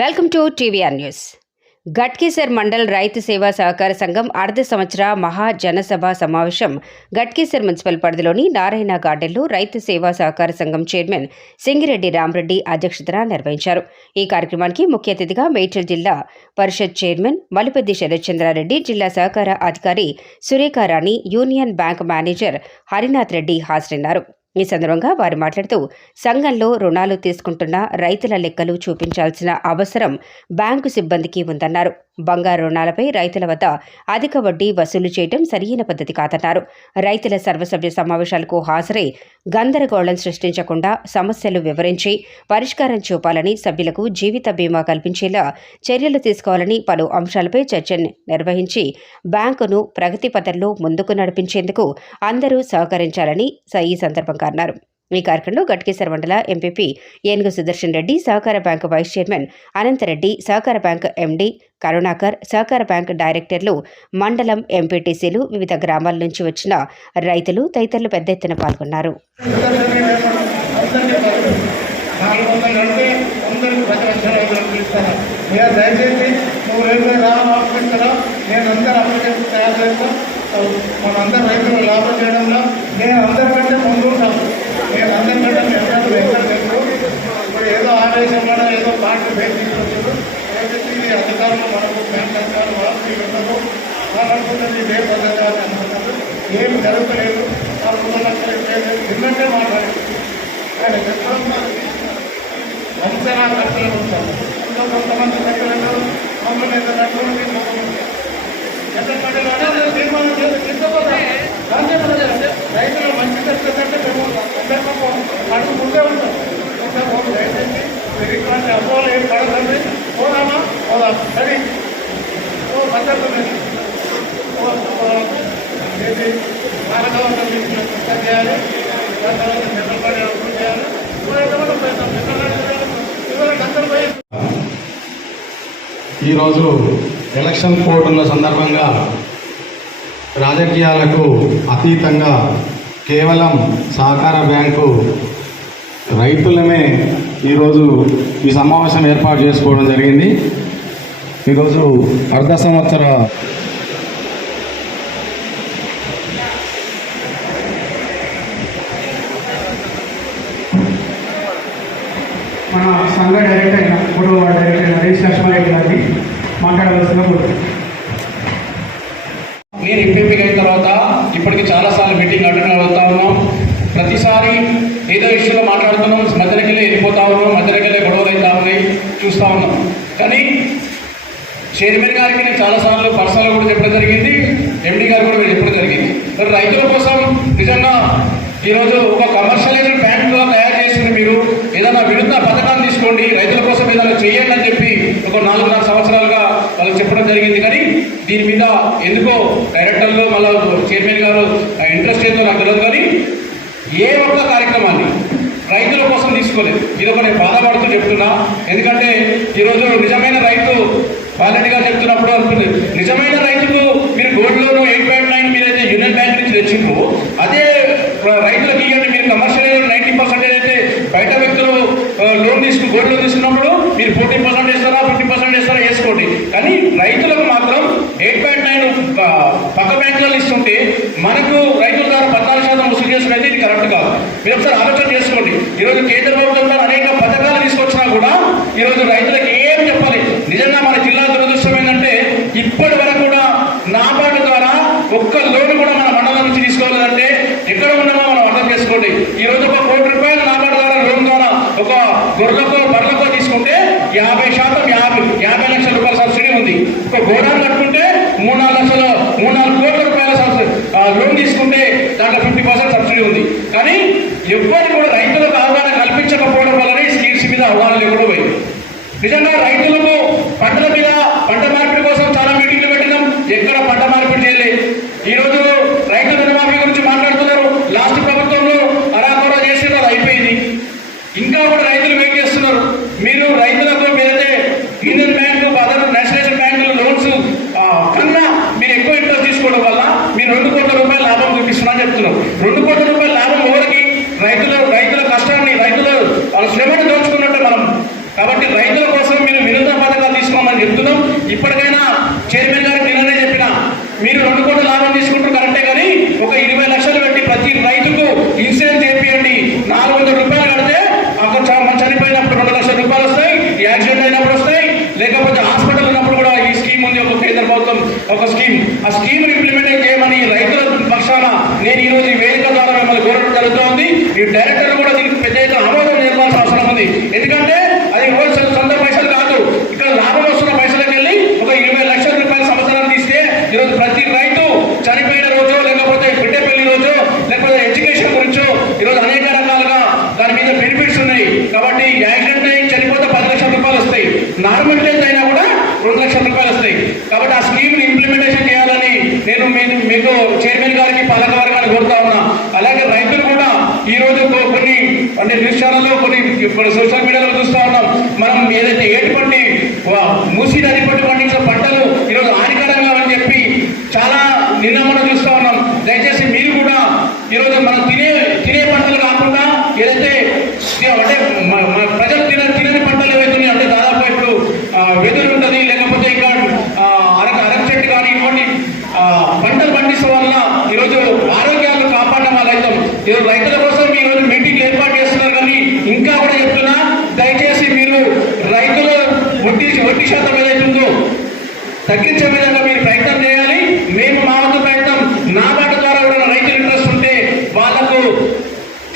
Welcome to TVR news. Ghatkesar mandal రైతు సేవా సహకార సంఘం అర్ధ సంవత్సర మహా జనసభ సమావేశం గట్కేసర్ మున్సిపల్ పరిధిలోని నారాయణ గార్డెన్లో రైతు సేవా సహకార సంఘం చైర్మన్ సింగిరెడ్డి రామరెడ్డి అధ్యక్షతన నిర్వహించారు. ఈ కార్యక్రమానికి ముఖ్య అతిథిగా మేడ్చల్ జిల్లా పరిషత్ చైర్మన్ మలిపెద్ది శరత్చంద్రారెడ్డి, జిల్లా సహకార అధికారి Surekha Rani, union bank manager Harinath Reddy హాజరైనారు. ఈ సందర్భంగా వారు మాట్లాడుతూ సంఘంలో రుణాలు తీసుకుంటున్న రైతుల లెక్కలు చూపించాల్సిన అవసరం బ్యాంకు సిబ్బందికి ఉందన్నారు. బంగారు రుణాలపై రైతుల వద్ద అధిక వడ్డీ వసూలు చేయడం సరియైన పద్ధతి కాదన్నారు. రైతుల సర్వసభ్య సమావేశాలకు హాజరై గందరగోళం సృష్టించకుండా సమస్యలు వివరించి పరిష్కారం చూపాలని, సభ్యులకు జీవిత బీమా కల్పించేలా చర్యలు తీసుకోవాలని పలు అంశాలపై చర్చ నిర్వహించి బ్యాంకును ప్రగతి పథంలో ముందుకు నడిపించేందుకు అందరూ సహకరించాలని ఈ సందర్భంగా అన్నారు. ఈ కార్యక్రమంలో గట్కేసర్ మండల ఎంపీపీ ఏనుగు సుదర్శన్ రెడ్డి, సహకార బ్యాంకు వైస్ చైర్మన్ అనంతరెడ్డి, సహకార బ్యాంకు ఎండీ కరుణాకర్, సహకార బ్యాంకు డైరెక్టర్లు, మండలం ఎంపీటీసీలు, వివిధ గ్రామాల నుంచి వచ్చిన రైతులు తదితరులు పెద్ద ఎత్తున పాల్గొన్నారు. మనందరూ రైతులు లాభం చేయడంలో నేను అందరికంటే ముందు ఉంటాను. నేను అందరికంటే ఎక్కడ తెలుసు. ఇప్పుడు ఏదో ఆదేశంలో ఏదో పార్టీ పేరు తీసుకొచ్చారు. ఈ అధికారులు మనకు బ్యాంక్ అధికారులు వాళ్ళు అనుకుంటుంది ఇదే పద్ధతి అని అనుకుంటారు. ఏమి జరగలేదు. 3 లక్షలు తిన్నట్టే మాట్లాడారు. కానీ అంచనా ఖర్చులు ఉంటారు. ఇంకా కొంతమంది ఖర్చులు మమ్మల్ని ఎంత ఖర్చులు రైతులు మంచి కష్టంటే మేము అడుగు ముందే ఉంటాం. ఇటువంటి అపోహలు ఏం పడదండి. పోదామా పోదాం సరే భద్రత భారతవర్గం చేయాలి. దాని తర్వాత జనరల్ అభివృద్ధి చేయాలి. ఈరోజు ఎలక్షన్ కోడ్ ఉన్న సందర్భంగా రాజకీయాలకు అతీతంగా కేవలం సహకార బ్యాంకు రైతులమే ఈరోజు ఈ సమావేశం ఏర్పాటు చేసుకోవడం జరిగింది. ఈరోజు అర్ధ సంవత్సర మన సంఘ డైరెక్టర్ అయిన 3వ వార్డు డైరెక్టర్ నరేష్ లక్ష్మారెడ్డి గారిని మాట్లాడవలసిందిగా కోరుతున్నాను. నేను ఎంపీపీ అయిన తర్వాత ఇప్పటికి చాలాసార్లు మీటింగ్ అటెండ్ అవుతా ఉన్నాం. ప్రతిసారి ఏదో ఇష్యూలో మాట్లాడుతున్నాం, మధ్యలోకి వెళ్ళిపోతా ఉన్నాం, మధ్యలోకి గొడవలు అవుతా ఉన్నాయి చూస్తూ ఉన్నాం. కానీ చైర్మన్ గారికి నేను చాలాసార్లు పర్సనల్ కూడా చెప్పడం జరిగింది, ఎండీ గారు కూడా చెప్పడం జరిగింది. మరి రైతుల కోసం నిజంగా ఈరోజు ఒక కమర్షియలైజ్డ్ బ్యాంకుగా తయారు చేసింది. మీరు ఏదైనా వినూత్న పథకాన్ని తీసుకోండి, రైతుల కోసం ఏదైనా చేయండి అని చెప్పి ఒక 4 సంవత్సరాలుగా వాళ్ళకి చెప్పడం జరిగింది. కానీ దీని మీద ఎందుకో డైరెక్టర్లు మళ్ళీ చైర్మన్ గారు ఇంట్రెస్ట్ ఏందో నాకు తెలియదు. కానీ ఏ ఒక్క కార్యక్రమాన్ని రైతుల కోసం తీసుకోలేదు. ఇదొక నేను బాధపడుతూ చెప్తున్నా. ఎందుకంటే ఈరోజు నిజమైన రైతు బాలరెడ్డి గారు చెప్తున్నప్పుడు అనుకుంది, నిజమైన రైతుకు మీరు గోల్డ్ లోన్ 8.9 మీరైతే యూనియన్ బ్యాంక్ నుంచి తెచ్చిండ్రు, అదే రైతులకు ఇవ్వండి. మీరు కమర్షియల్ 90% అయితే బయట వ్యక్తులు లోన్ గోల్డ్ లోన్ తీసుకున్నప్పుడు మీరు 14% ఇస్తారా 50% ఇస్తారా వేసుకోండి. కానీ రైతులకు మాత్రం 8.9 పక్క బ్యాంకులలో ఇస్తుంటే మనకు రైతుల ద్వారా 14% వసూలు చేసుకునేది ఇది కరెక్ట్ కాదు. మీరు ఒకసారి ఆలోచన చేసుకోండి. ఈరోజు కేంద్ర ప్రభుత్వం ద్వారా అనేక పథకాలు తీసుకొచ్చినా కూడా ఈరోజు రైతులకు ఏం చెప్పాలి. నిజంగా మన జిల్లా దురదృష్టం ఏంటంటే ఇప్పటి వరకు కూడా నాబార్డు ద్వారా ఒక్క లోన్ కూడా మన మండలం నుంచి తీసుకోలేదంటే ఎక్కడ ఉన్నామో మనం అర్థం చేసుకోండి. ఈరోజు ఒక 1 కోటి రూపాయలు నాబార్డు ద్వారా లోన్ ద్వారా ఒక గొర్రెలకో బర్రెలకో తీసుకుంటే 50% 50 లక్షల రూపాయల సబ్సిడీ ఉంది. ఒక గోడాన్ని కట్టుకుంటే 3-4 కోట్ల రూపాయల లోన్ తీసుకుంటే దాంట్లో 50% సబ్సిడీ ఉంది. కానీ ఎవ్వరు కూడా రైతులకు అవగాహన కల్పించకపోవడం వల్లనే స్కీమ్స్ మీద అవగాహన లేకుండా పోయింది. నిజంగా రైతులకు పంటల మీద పంట మార్పిడి కోసం చాలా మీటింగ్లు పెట్టినాం, ఎక్కడ పంట మార్పిడి చేయలేదు. ఈరోజు రైతు రుణమాఫీ గురించి మాట్లాడుతున్నారు. లాస్ట్ ప్రభుత్వంలో అరాకొర చేసి అది అయిపోయింది. ఇంకా కూడా రైతులు వెయిట్ చేస్తున్నారు. మీరు రైతులకు మీరైతే యూనియన్ బ్యాంకు, అదర్ నేషనలైజ్డ్ బ్యాంకులు లోన్స్ కన్నా మీరు ఎక్కువ ఇంట్రెస్ట్ తీసుకోవడం వల్ల మీరు 2 కోట్ల రూపాయల లాభం చూపిస్తున్నా చెప్తున్నారు. 2 కోట్ల రూపాయల లాభం ఎవరికి? రైతుల కష్టాన్ని, రైతుల వాళ్ళ శ్రమను దోచుకున్నట్టు మనం. కాబట్టి రైతుల కోసం మీరు వినూత్న ఒక స్కీమ్. ఆ స్కీమ్ ఇంప్లిమెంట్ చేయమని రైతుల పక్షాన నేను ఈరోజు ఈ వేదిక ద్వారా మిమ్మల్ని కోరడం జరుగుతోంది. ఈ డైరెక్టర్ కూడా దీనికి పెద్ద ఎత్తున ఆమోదం చేయాల్సిన అవసరం ఉంది. ఎందుకంటే అది రోజు సొంత పైసలు కాదు, ఇక్కడ లాభం వస్తున్న పైసలకు వెళ్ళి ఒక 20 లక్షల రూపాయల సంవత్సరం తీస్తే ఈరోజు ప్రతి రైతు చనిపోయిన రోజు, లేకపోతే బిడ్డ పెళ్లి రోజు, లేకపోతే ఎడ్యుకేషన్ గురించో ఈరోజు అనేక రకాలుగా దాని మీద బెనిఫిట్స్ ఉన్నాయి. కాబట్టి యాక్సిడెంట్ అయి చనిపోతే 10 లక్షల రూపాయలు వస్తాయి, నార్మల్ డెత్ అయినా కూడా 2 లక్షల రూపాయలు వస్తాయి. కాబట్టి ఆ స్కీమ్ ఇంప్లిమెంటేషన్ చేయాలని నేను మీకు చైర్మన్ గారికి, పాలక వర్గాన్ని కోరుతా ఉన్నా. అలాగే రైతులు కూడా ఈ రోజు కొన్ని అంటే న్యూస్ ఛానల్లో కొన్ని సోషల్ మీడియాలో చూస్తా ఉన్నాం. మనం ఏదైతే ఏటుపట్టి మూసీ నది పట్టు పండించిన పంటలు ఈరోజు హానికరంగా అని చెప్పి చాలా నిన్న మనం చూస్తా ఉన్నాం. దయచేసి మీరు కూడా ఈరోజు మనం తినే పంటలు కాకుండా ఏదైతే అంటే ప్రజలు తినని పంటలు ఏవైతున్నాయి అంటే దాదాపు ఇప్పుడు వెదురు ఉంటుంది, లేకపోతే ఇంకా అరక చెట్టు కానీ ఇటువంటి పంటలు పండించడం వల్ల ఈరోజు ఆరోగ్యాలు కాపాడడం వల్ల అవుతాం. ఈరోజు రైతుల కోసం ఈరోజు మీటింగ్ ఏర్పాటు చేస్తున్నారు. కానీ ఇంకా కూడా చెప్తున్నా, దయచేసి మీరు రైతుల వడ్డీ శాతం ఏదైతుందో తగ్గించే విధంగా మీరు ప్రయత్నం చేయాలి. మేము మా వంతు ప్రయత్నం నా బాట ద్వారా కూడా రైతులు ఇంట్రెస్ట్ ఉంటే వాళ్లకు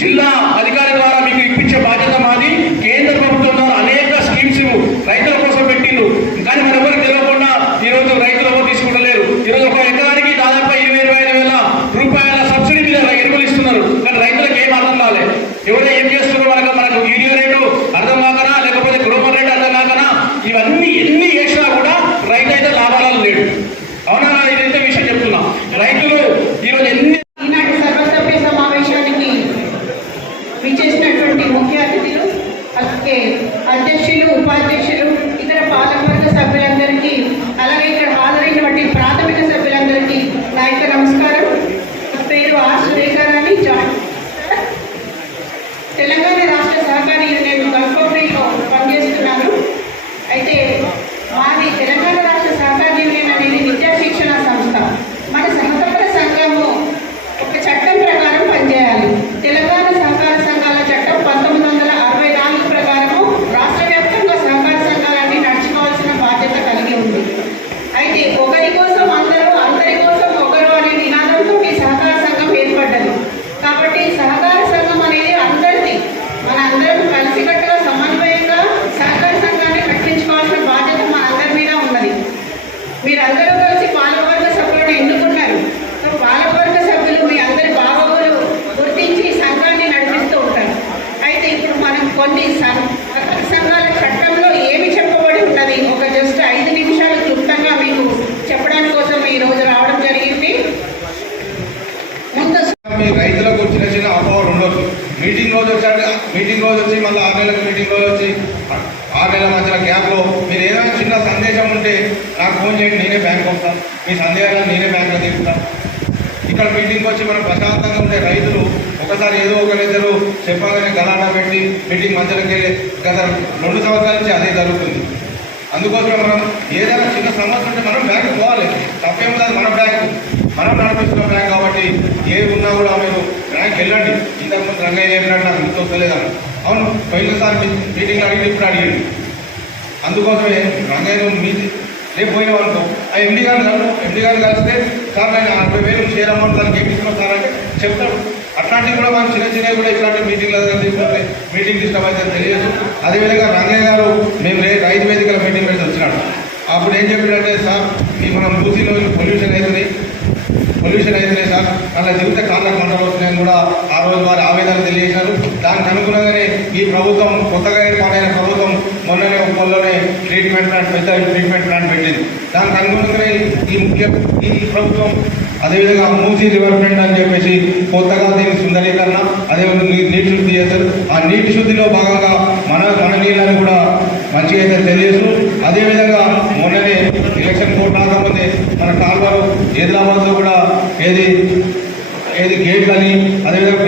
జిల్లా అధికారి ద్వారా మీకు ఇప్పించే బాధ్యత మాది. కేంద్ర ప్రభుత్వం ద్వారా అనేక స్కీమ్స్ రైతుల కోసం పెట్టిండు, కానీ మన ఎవరికి తెలియకుండా ఈరోజు రైతులు ఎవరు తీసుకుంటలేరు. ఈరోజు ఒక ఎకరానికి దాదాపు 20,000 రూపాయల సబ్సిడీ మీద ఎరువులు ఇస్తున్నారు, కానీ రైతులకు ఏం అర్థం కాలేదు. ఎవరో ఏం చేస్తున్నారో మనకు యూరియా రేటు అర్థం కాకనా, లేకపోతే గ్రోమర్ రేటు అర్థం కాకనా, ఇవన్నీ ఎన్ని చేసినా కూడా రైతు అయితే లాభాలు లేడు. అవునా? ఇదైతే విషయం చెప్తున్నా. రైతులు ఈరోజు ఎన్ని ఈనాటి సర్వసభ్య సమావేశానికి విచ్చేసినటువంటి ముఖ్య అతిథులు, అలాగే అధ్యక్షులు, ఉపాధ్యక్షులు, ఇతర పాలకవర్గ సభ్యులందరికీ, అలాగే ఇక్కడ హాజరైనటువంటి ప్రాథమిక సభ్యులందరికీ నా యొక్క నమస్కారం. నా పేరు ఆర్ సురేఖారాణి, తెలంగాణ రాష్ట్ర సహకార యూనియన్ గల్ఫ్లో పనిచేస్తున్నాను. అయితే మాది తెలంగాణ రాష్ట్ర సహకార యూనియన్ అనేది విద్యా శిక్షణ సంస్థ. మన సహకార సంఘము ఒక చట్టం ప్రకారం పనిచేయాలి. తెలంగాణ సహకార సంఘాల చట్టం 1964 ప్రకారము రాష్ట్ర వ్యాప్తంగా సహకార సంఘాలన్నీ నడుచుకోవాల్సిన బాధ్యత కలిగి ఉంది. అయితే ఒకరి కోసం అందరూ, అందరి కోసం ఒకరు అనే నినాదంతో ఈ సహకార సంఘం ఏర్పడ్డది. కాబట్టి సహకార సంఘం అనేది అందరిది, మన అందరం కలిసికట్టుగా సమన్వయంగా సహకార సంఘాన్ని కట్టించుకోవాల్సిన బాధ్యత మన అందరి మీద ఉన్నది. మీరందరూ కలిసి పాలకవర్గ సభ్యులను ఎన్నుకున్నారు. పాలకవర్గ సభ్యులు మీ అందరి బాగోగులు గుర్తించి సంఘాన్ని నడిపిస్తూ ఉంటారు. అయితే ఇప్పుడు మనం కొన్ని సహకార సంఘాల చట్టంలో ఏమి చెప్పబడి ఉన్నది ఒక జస్ట్ 5 నిమిషాలు క్లుప్తంగా మీకు చెప్పడానికి కోసం ఈ రోజు రావడం జరిగింది. ముందు మీ రైతులకు చిన్న అపోహలు ఉండొచ్చు. మీటింగ్ రోజు వచ్చి మళ్ళీ 6 నెలలకు మీటింగ్ రోజు వచ్చి 6 నెలల మధ్యన గ్యాప్లో మీరు ఏదైనా చిన్న సందేశం ఉంటే నాకు ఫోన్ చేయండి, నేనే బ్యాంక్ వస్తాను. మీ సందేహాలను నేనే బ్యాంక్లో తీసుకుంటాను. ఇక్కడ మీటింగ్కి వచ్చి మనం ప్రశాంతంగా ఉండే రైతులు ఒకసారి ఏదో ఒకరిద్దరు చెప్పగానే గలాటా పెట్టి మీటింగ్ మధ్యలోకి వెళ్ళి గత 2 సంవత్సరాల నుంచి అదే జరుగుతుంది. అందుకోసం మనం ఏదైనా చిన్న సమస్య ఉంటే మనం బ్యాంకు పోవాలి. తప్పేముంది, అది మన బ్యాంకు, మనం నడిపిస్తున్న బ్యాంక్. కాబట్టి ఏది ఉన్నా కూడా మీరు బ్యాంక్ వెళ్ళండి. ఇంతకుముందు రంగయ్య చెప్పినట్టు నాకు గుర్తొస్తలేదని. అవును, పోయినసారి మీటింగ్ అడిగి ఇప్పుడు అడిగింది. అందుకోసమే రంగయ్య రేపు పోయినాం అనుకో, ఆ ఎండి గారిని కలిస్తే సార్ నేను 60,000 షేర్ అమౌంట్ దానికి ఏమి ఇస్తున్నాం సార్ అంటే చెప్తాడు. అట్లాంటివి కూడా మనం చిన్నవి కూడా ఇట్లాంటి మీటింగ్లో తీసుకుంటే మీటింగ్ డిస్టర్బ్ అయితే తెలియదు. అదేవిధంగా రంగయ్య గారు మేము రైతు వేదికల మీటింగ్ పెట్టి వచ్చినాడు. అప్పుడు ఏం చెప్పాడంటే, సార్ మనం మూసీలో పొల్యూషన్ అవుతున్నాయి సార్, అలా దిగితే కాళ్ళకు మంటలు వస్తున్నాయని కూడా ఆ రోజు వారి ఆవేదన తెలియజేశారు. దానికి అనుగుణంగానే ఈ ప్రభుత్వం, కొత్తగా ఏర్పాటైన ప్రభుత్వం మొన్ననే పెద్ద ట్రీట్మెంట్ ప్లాంట్ పెట్టింది. దానికి అనుగుణంగానే ఈ ప్రభుత్వం అదేవిధంగా మూసీ రివర్ ఫ్రంట్ అని చెప్పేసి కొత్తగా దీని సుందరీకరణ, అదేవిధంగా నీటి శుద్ధి చేస్తారు. ఆ నీటి శుద్ధిలో భాగంగా మన నీళ్ళని కూడా మంచిగా అయితే తెలియజేస్తూ, అదేవిధంగా మొన్ననే ఎలక్షన్ కోర్టు రాకముందే మన కాల్వలు హైదరాబాద్లో కూడా ఏది గేట్లని, అదేవిధంగా